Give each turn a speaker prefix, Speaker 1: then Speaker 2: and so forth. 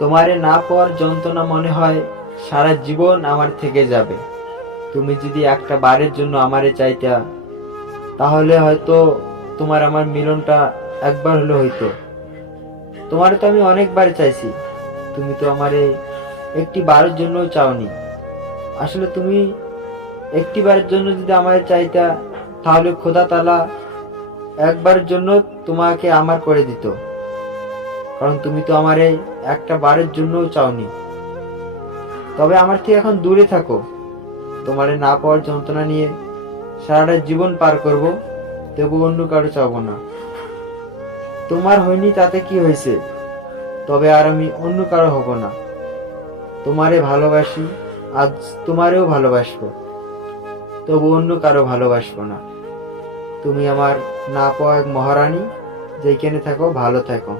Speaker 1: তোমারে না পাওয়ার যন্ত্রণা মনে হয়, সারা জীবন আমার থেকে যাবে। তুমি যদি একটা বারের জন্য আমারে চাইতা, তাহলে হয়তো তোমার আমার মিলনটা একবার হলে হইতো। তোমারে তো আমি অনেকবার চাইছি, তুমি তো আমারে একটি বারের জন্য চাওনি। আসলে তুমি একটি বারের জন্য যদি আমারে চাইতা, তাহলে খোদা তালা একবারের জন্য তোমাকে আমার করে দিত। কারণ তুমি তো আমারে একটা বারের জন্যও চাওনি। তবে আমার থেকে এখন দূরে থাকো। তোমারে না পাওয়ার যন্ত্রণা নিয়ে সারাটা জীবন পার করব, তবু অন্য কারও চাবো না। তোমার হয়নি তাতে কি হয়েছে? তবে আর আমি অন্য কারও হব না। তোমারে ভালোবাসি, আজ তোমারেও ভালোবাসবো, তবু অন্য কারও ভালোবাসবো না। তুমি আমার না পাওয়া এক মহারানী, যেখানে থাকো, ভালো থাকো।